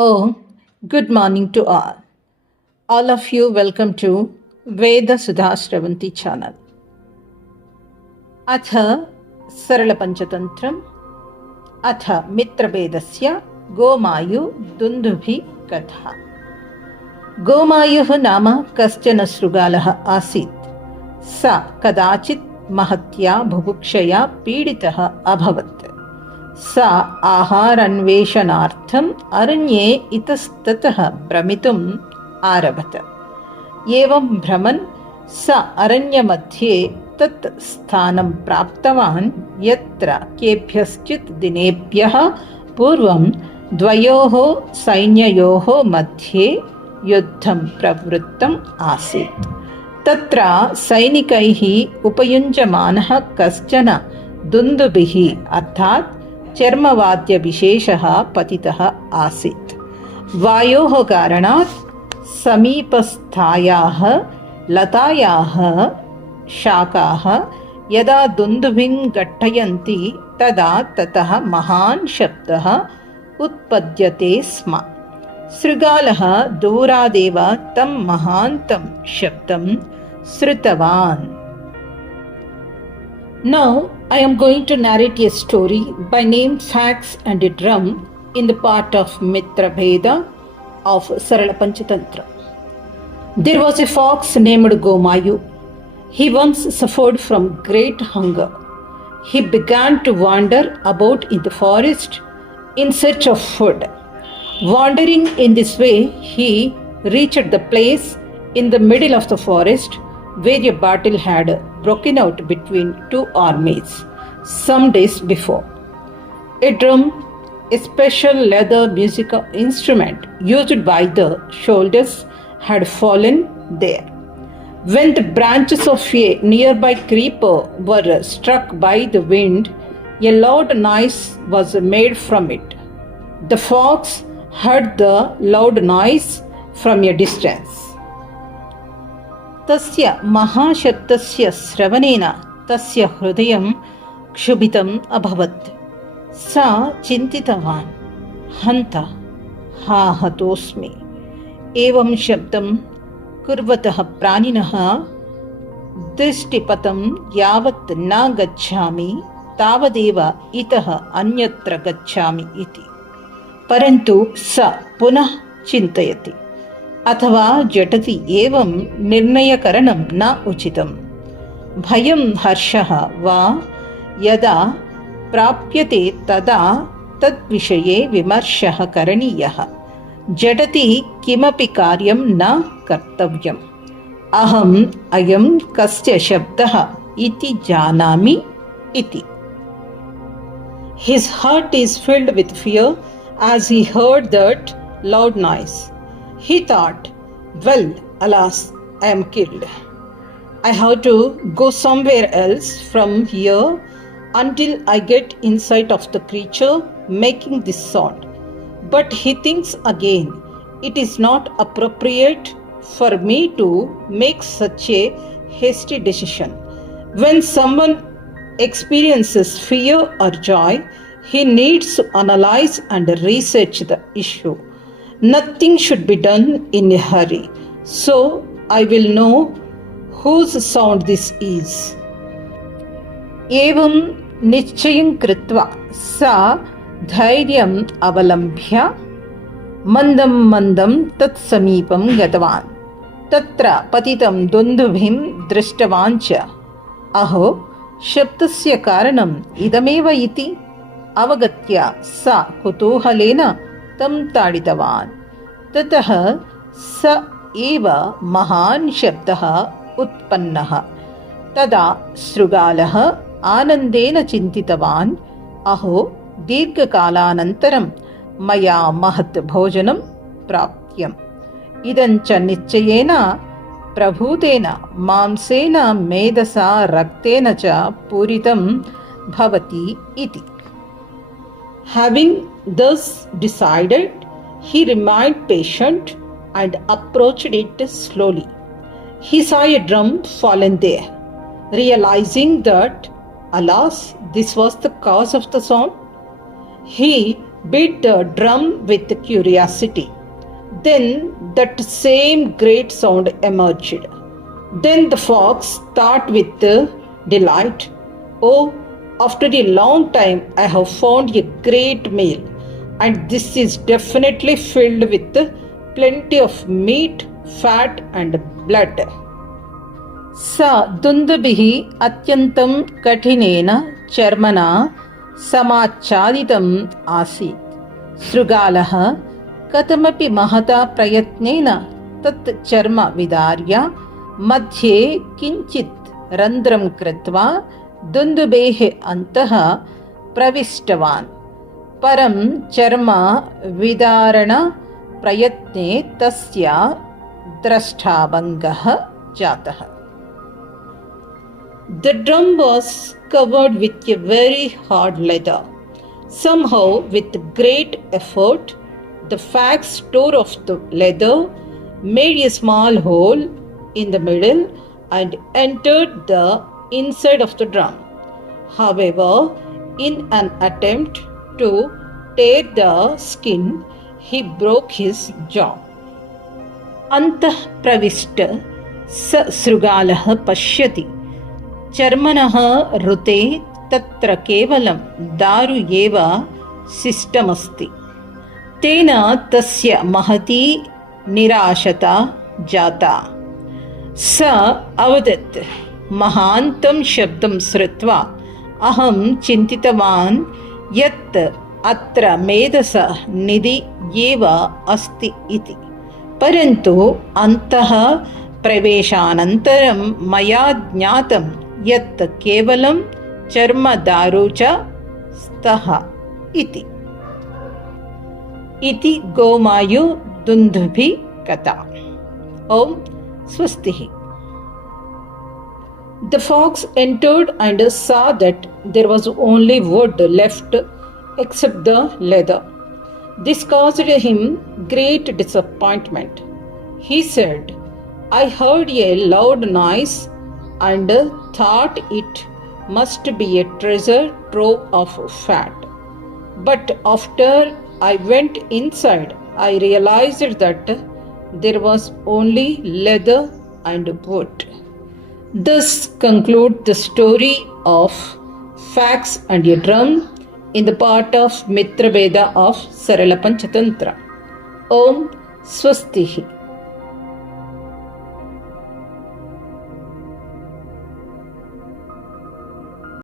Oh, good morning to all. All of you, welcome to Veda Sudha Shravanti channel. अथ सरलपञ्चतन्त्रम् अथ मित्रभेदस्य गोमायुदुन्दुभि कथा। गोमायुः नाम कश्चन शृगालः आसीत्। स कदाचित् महत्या बुभुक्षया पीडितः अभवत्। स आहारान्वेषणार्थम् अरण्ये इतस्ततः भ्रमितुम् आरभत। एवं भ्रमन् स अरण्यमध्ये तत् स्थानं प्राप्तवान् यत्र केभ्यश्चित् दिनेभ्यः पूर्वं द्वयोः सैन्ययोः मध्ये युद्धं प्रवृत्तम् आसीत्। तत्र सैनिकैः उपयुञ्जमानः कश्चन दुन्दुभिः अर्थात् चर्मवाद्यविशेषः पतितः आसीत्। वायोः कारणात् समीपस्थायाः लतायाः शाखाः यदा दुन्दुभिं घट्टयन्ति तदा ततः महान् शब्दः उत्पद्यते स्म। शृगालः दूरादेव तं महान्तं शब्दं श्रुतवान्। Now I am going to narrate a story by name Facts and a Drum in the part of Mitra Bheda of Sarala Panchatantra. There was a fox named Gomayu. He once suffered from great hunger. He began to wander about in the forest in search of food. Wandering in this way, he reached the place in the middle of the forest where a battle had broken out between two armies some days before. A drum, a special leather musical instrument used by the soldiers, had fallen there. When the branches of a nearby creeper were struck by the wind, a loud noise was made from it. The fox heard the loud noise from a distance. तस्य महाशब्दस्य श्रवणेन तस्य हृदयं क्षुभितम् अभवत्। सा चिन्तितवान्, हन्त हा हतोऽस्मि। एवं शब्दं कुर्वतः प्राणिनः दृष्टिपथं यावत् न गच्छामि तावदेव इतः अन्यत्र गच्छामि इति। परन्तु स पुनः चिन्तयति, अथवा झटति एवं निर्णयकरणं न उचितम्। भयं हर्षः वा यदा प्राप्यते तदा तद्विषये विमर्शः करणीयः। झटति किमपि कार्यं न कर्तव्यम्। अहम् अयं कस्य शब्दः इति जानामि इति। His heart is filled with fear as he heard that loud noise. He thought, well, alas, I am killed. I have to go somewhere else from here until I get in sight of the creature making this sound. But he thinks again, it is not appropriate for me to make such a hasty decision. When someone experiences fear or joy, he needs to analyze and research the issue. Nothing should be done in a hurry. So I will know whose sound this is. एवं निश्चयं कृत्वा सा धैर्यम् अवलम्ब्य मन्दं मन्दं तत्समीपं गतवान्। तत्र पतितं दुन्दुभिं दृष्टवान् च। अहो, शब्दस्य कारणम् इदमेव इति अवगत्य सा कुतूहलेन तं ताडितवान्। ततः स एव महान् शब्दः उत्पन्नः। तदा शृगालः आनन्देन चिन्तितवान्, अहो, दीर्घकालानन्तरं मया महत् भोजनं प्राप्त्यम्। इदञ्च निश्चयेन प्रभूतेन मांसेन मेधसा रक्तेन च पूरितं भवति इति। Having thus decided, he remained patient and approached it slowly. He saw a drum fallen there. Realizing that, alas, this was the cause of the sound, he beat the drum with curiosity. Then that same great sound emerged. Then the fox thought with delight, "Oh, after a long time I have found a great meal, and this is definitely filled with plenty of meat, fat and blood." स दुन्दुभिः अत्यन्तं कठिनेन चर्मणा समाच्छादितम् आसीत्. शृगालः कथमपि महता प्रयत्नेन तत् चर्म विदार्य मध्ये किञ्चित् रन्ध्रं कृत्वा दुन्दुभेः अन्तः प्रविष्टवान्. परं चर्म विदारणप्रयत्ने तस्य दृष्टाभङ्गः जातः. The drum was covered with a very hard leather. Somehow, with great effort, the fox tore off the leather, made a small hole in the middle, and entered the inside of the drum. However, in an attempt to tear the skin, he broke his jaw. अन्तः प्रविष्ट स शृगालः पश्यति. चर्मणः ऋते तत्र केवलं दारु एव शिष्टमस्ति. तेन तस्य महती निराशता जाता. स अवदत्, महान्तं शब्दं श्रुत्वा अहं चिन्तितवान् यत् अत्र मेधसः निधि एव अस्ति इति. परन्तु अन्तः प्रवेशानन्तरं मया ज्ञातं यत् केवलं चर्मदारु च स्तः इति. इति गोमायु दुन्दुभि कथा. ओम स्वस्तिः. The fox entered and saw that there was only wood left except the leather. This caused him great disappointment. He said, "I heard a loud noise and thought it must be a treasure trove of fat. But after I went inside, I realized that there was only leather and wood." Thus concludes the story of Fox and a Drum in the part of Mitrabheda of Sarala Panchatantra. Om Swastihi.